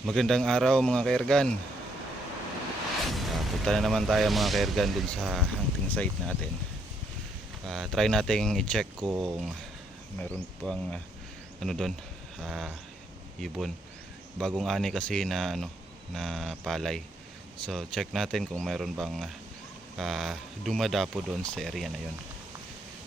Magandang araw mga kaergan. Punta na naman tayo mga kaergan dun sa hunting site natin. Try nating i-check kung meron pang ano dun, ibon. Bagong ani kasi na na palay. So check natin kung meron bang dumadapo doon sa area na yon.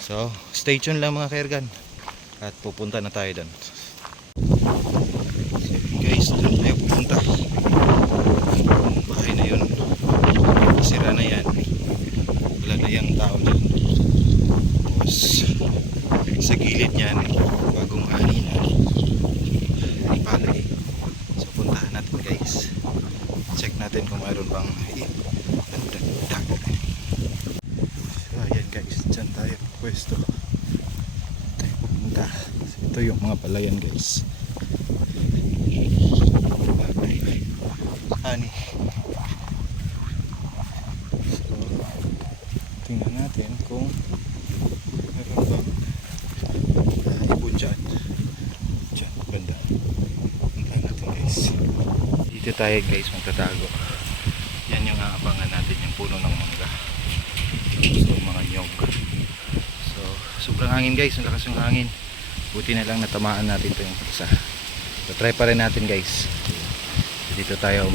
So stay tuned lang mga kaergan at pupunta na tayo doon. Guys, doon tayo pupunta. Bahay na yun, sira na yan, wala na yung tao dyan. Tapos sa gilid niyan bagong ani na palay. So puntahan natin guys, check natin kung mayroon bang dago. So ayan guys, dyan tayo pwesto, tayo pupunta. So, ito yung mga palayan guys, ani. So tingnan natin kung meron bang ibon dyan. Dyan banda, puntahan natin guys. Dito tayo guys magtatago. Yan yung aabangan natin, yung puno ng mangga. So mga nyog. So sobrang hangin guys, ang lakas ng hangin. Buti na lang natamaan natin ito yung isa. So try pa rin natin guys. So, dito tayo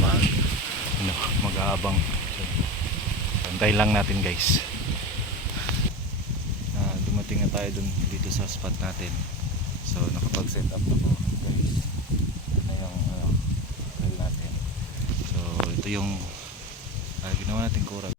mag-aabang. So, bantay lang natin guys. Dumating na tayo dito sa spot natin. So nakapag-set up na po guys. Ito na yung trail natin. So ito yung ginawa natin coral.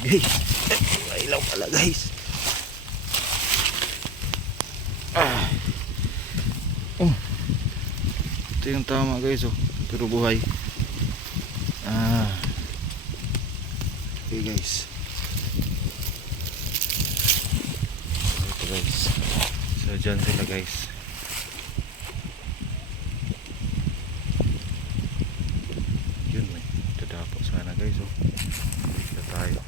Guys, ilaw pala guys. Ito yung tama guys, pero buhay. Okay guys, ito guys. So dyan sila guys. Yun, may dadapo sana guys. Dito tayo.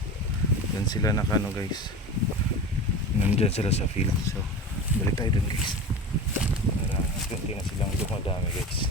Dyan sila nakano guys, nandyan sila sa field. So balik tayo dun guys, para hindi na silang dumadami guys.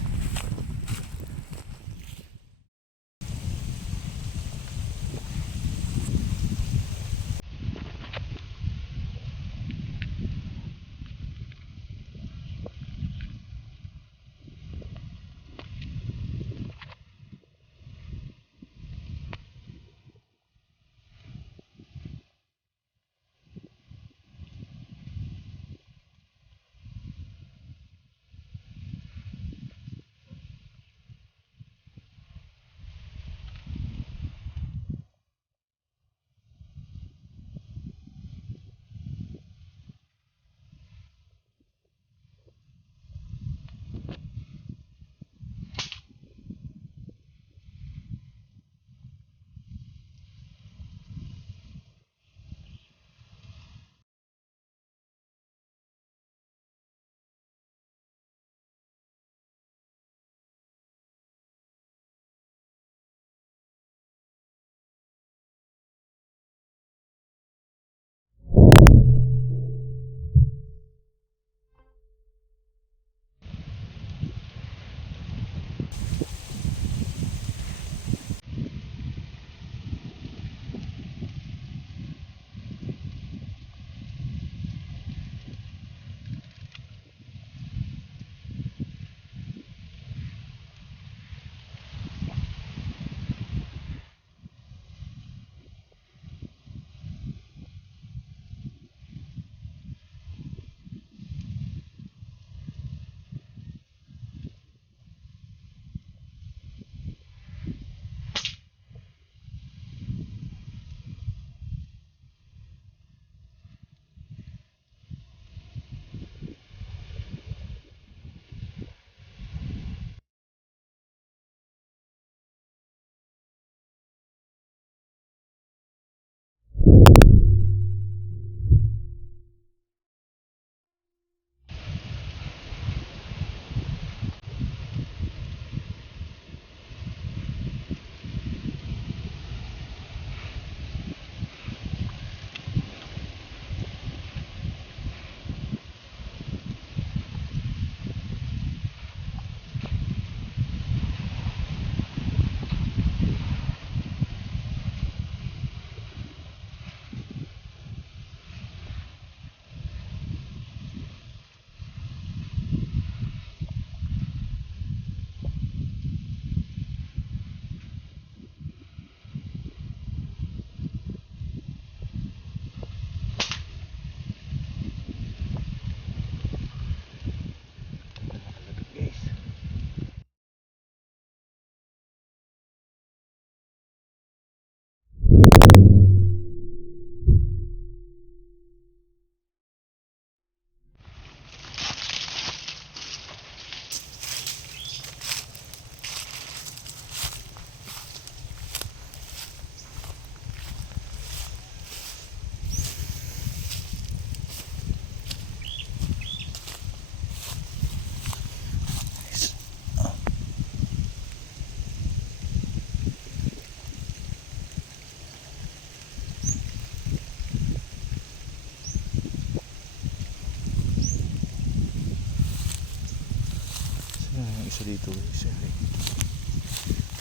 isa dito guys.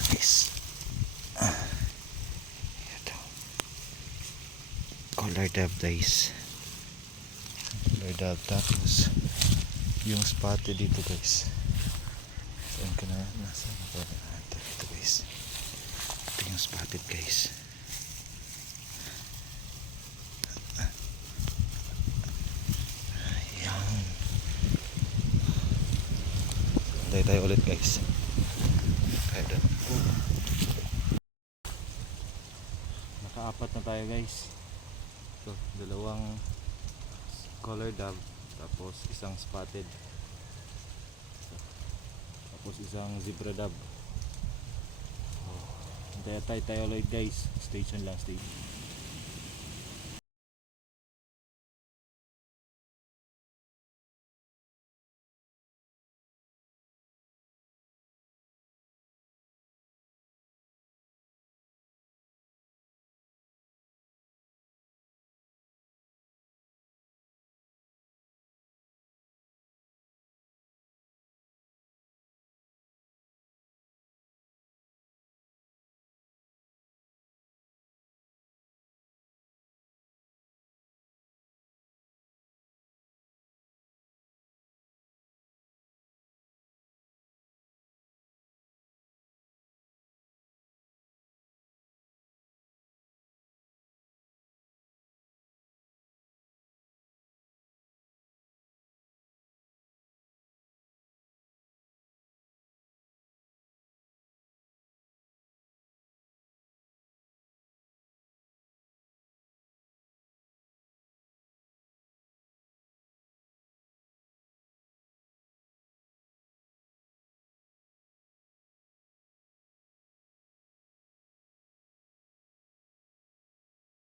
Guys. Ito. Color dove guys. Color dove, tapos yung spotted dito guys. Saan ka na? Nasa ito guys. Ito yung spotted guys. Ayan. Dahil tayo ulit guys. Kaya nakaapat na tayo guys. So, dalawang color dove, tapos isang spotted, tapos isang zebra dove. Hintay tayo ulit guys. Station lang, station.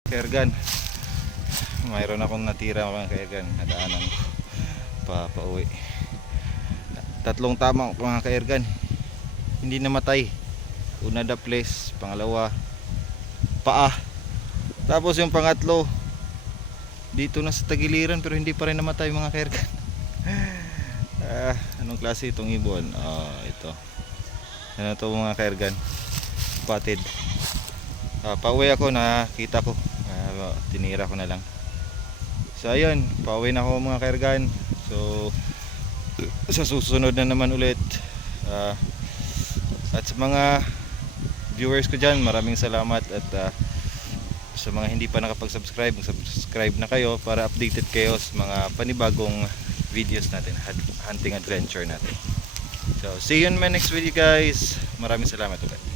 Kairgan, mayroon akong natira mga kairgan, nadaanan ko pauwi. Tatlong tama mga kairgan, hindi namatay. Una daples, pangalawa paa, tapos yung pangatlo dito na sa tagiliran pero hindi pa rin namatay mga kairgan. Anong klase itong ibon? Ito ano to mga kairgan, spotted. Pauwi ako, nakita ko, tinira ko na lang. So ayun, pauwi na ako mga kairgan. So sa susunod na naman ulit. At sa mga viewers ko dyan, maraming salamat. At sa mga hindi pa nakapag-subscribe, mag-subscribe na kayo para updated kayo sa mga panibagong videos natin, hunting adventure natin. So see you in my next video guys. Maraming salamat ulit.